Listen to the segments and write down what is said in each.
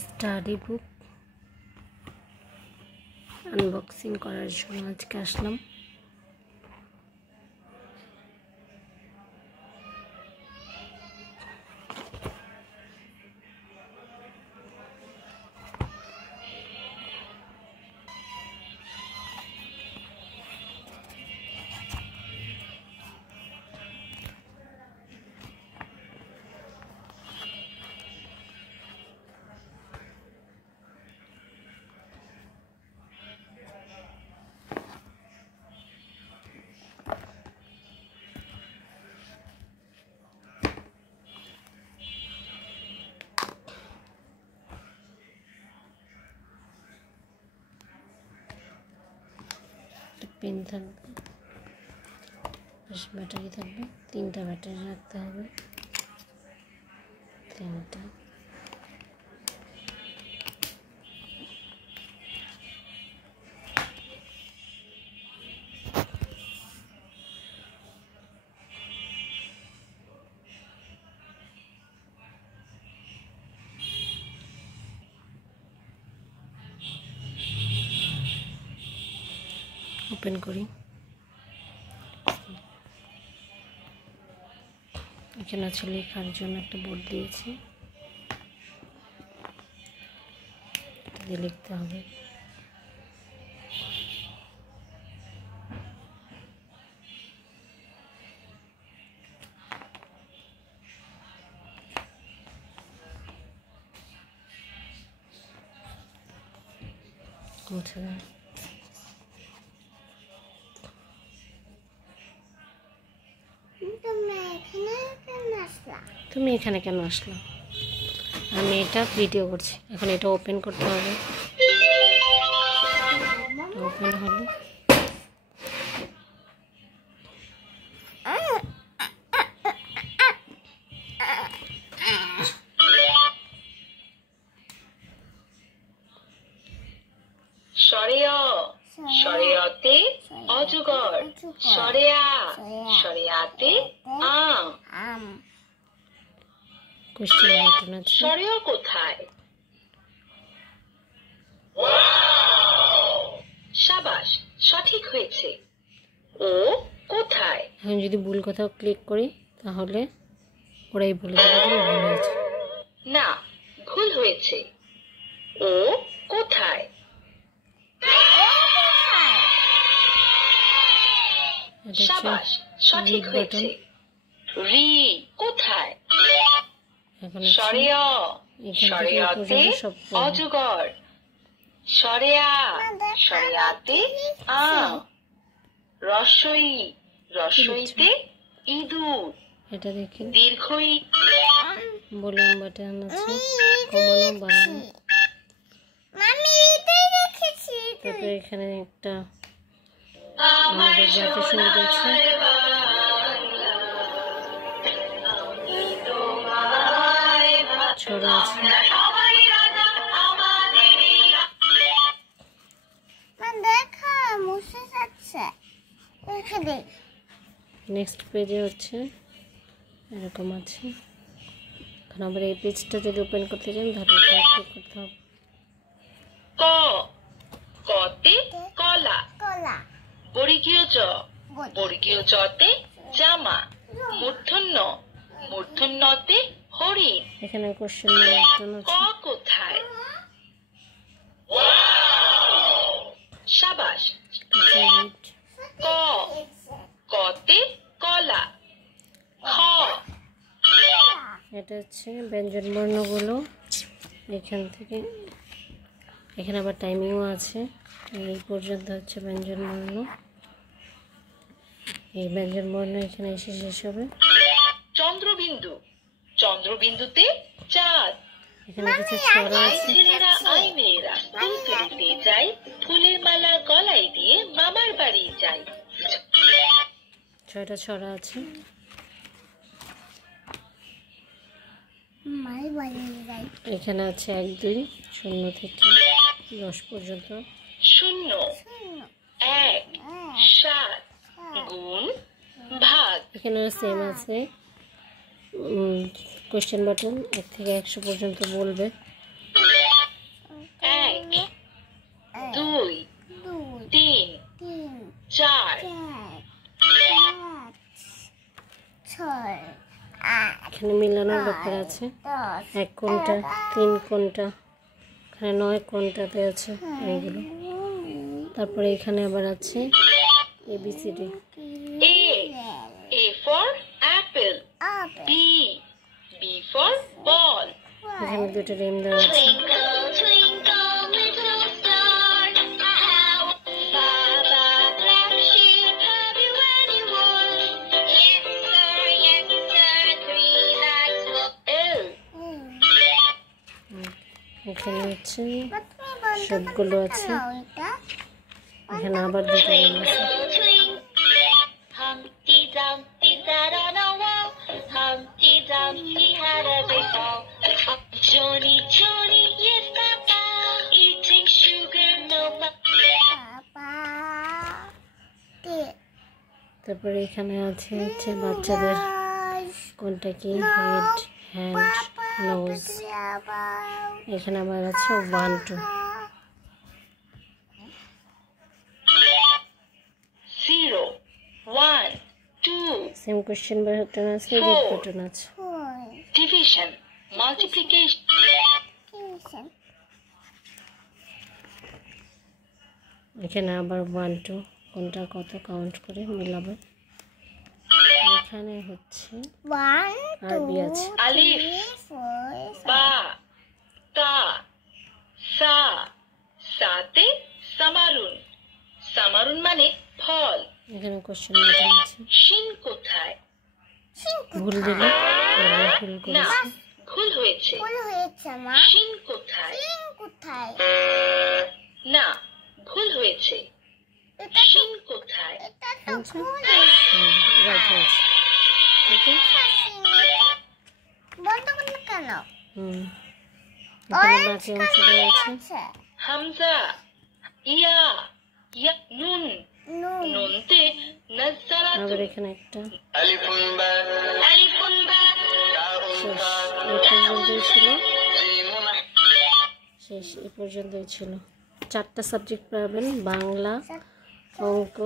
Study বুক unboxing করার জন্য আজকে আসলাম। পেন থাকবে, ব্যাটারি থাকবে, 3টা ব্যাটারি রাখতে হবে, 3টা। ওপেন করি। এখানে আছে লেখার জন্য একটা বোর্ড দিয়েছি, এটা দিয়ে লিখতে হবে। মুছে দাও। তুমি এখানে কেন আসলো? আমি এটা ভিডিও করছি, এখন এটা ওপেন করতে হবে। ওপেন হলো, শরিয়তে অজগর, শরিয়া শরিয়াতে আম। কোশ্চেন বাটন আছে। শরিয়া কোথায়? শাবাশ, সঠিক হয়েছে। ও কোথায়? এখন যদি ভুল কোথাও ক্লিক করি তাহলে ওরাই বলে দেবে যে ভুল হয়েছে। না, ভুল হয়েছে। ও কোথায়? শাবাশ, সঠিক হয়েছে। রি কোথায়? শরিয়া শরিয়াতে অজগর, শরিয়া শরিয়াতে আম। রসই রসইতে ইঁদুর। এটা দেখেন, দীর্ঘই ভলিউম বাটন আছে, কমানো বাড়ানো। তারপরে এখানে একটা আমাদের জাতীয় সঙ্গীত আছে। ছড়া আছে। নেক্সট পেজে হচ্ছে এরকম আছে। এখন আবার এই পেজটা যদি ওপেন করতে চান তাহলে ক্লিক করতে হবে। ক কতে কলা, বর্গীয় জ বর্গীয় জতে জামা, মূর্ধন্য মূর্ধন্যতে হরিণ। এখানে কোশ্চেন বাটন ক আছে। কোথায়? শাবাশ। ক কতে কলা। খ এটা হচ্ছে ব্যঞ্জন বর্ণগুলো। এখান থেকে এখানে আবার টাইমিংও আছে। এই পর্যন্ত হচ্ছে ব্যঞ্জন বর্ণ। এই ব্যঞ্জন বর্ণ এখানে এসে শেষ হবে। চন্দ্রবিন্দু চন্দ্রবিন্দুতে চাঁদ। এখানে কিছু ছড়া আই আছে। ছেলেরা আই মেয়েরা ফুল তুলিতে যাই, ফুলের মালা গলায় দিয়ে মামার বাড়ি যাই। 6টা ছড়া আছে। এখানে আছে 1 2 0 থেকে 10 পর্যন্ত। 0 1 7 গুণ ভাগ। এখানে সেম আছে। কোশ্চেন বাটন 1 থেকে 100 পর্যন্ত বলবে। 2 3 4 এখানে মিলানোর ব্যাপার আছে, 1 কোনটা 3 কোনটা, এখানে 9 কোনটাতে আছে এইগুলো। তারপরে এখানে আবার আছে ABCD। A for apple, B for ball, এখানে দুটো রিম দেওয়া আছে। twinkle twinkle little star, how Baba black sheep, have you any wool? Yes sir, 3 bags full. L এখানে হচ্ছে সবগুলো আছে, এখানে আবার দুটো রিম আছে। Humpty Dumpty sat on a wall. Humpty Dumpty had a big fall. Johnny, Johnny, yes, Papa, eating sugar, no, Papa. তারপরে এখানে আছে হচ্ছে বাচ্চাদের কোনটা কি, হেড, হ্যান্ড, নোজ। এখানে আবার আছে 1 2। 0 1 2 সেম কোশ্চেন বাটন আছে, রিড বাটন আছে। division, multiplication, এখানে আবার 1 2 কোনটা কত কাউন্ট করে মিলাবে। এখানে হচ্ছে আরবি আছে, alif, ba, ta, sa, sate samarun, samarun মানে ফল। এখানে কোশ্চেন বাটন আছে, শিন কোথায়? ভুল দিলে ভুল না, করেছে। ভুল হয়েছে। শিন কোথায়? না, ভুল হয়েছে। শিন কোথায়? রাইট হয়েছে, ঠিক আছে। এখানে বাকি অংশটা আছে হামজা, ইয়া, ইয়া, নুন, নুনতে নাজ্জারাতু, আবার এখানে একটা আলিফুন বা, আলিফুন বা, শেষ। এই পর্যন্তই ছিল, শেষ এই পর্যন্তই ছিল। 4টা সাবজেক্ট পাবেন, বাংলা, অঙ্ক,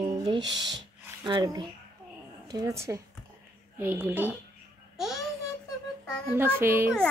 ইংলিশ, আরবি, ঠিক আছে। এইগুলি। আল্লাহ হাফেজ।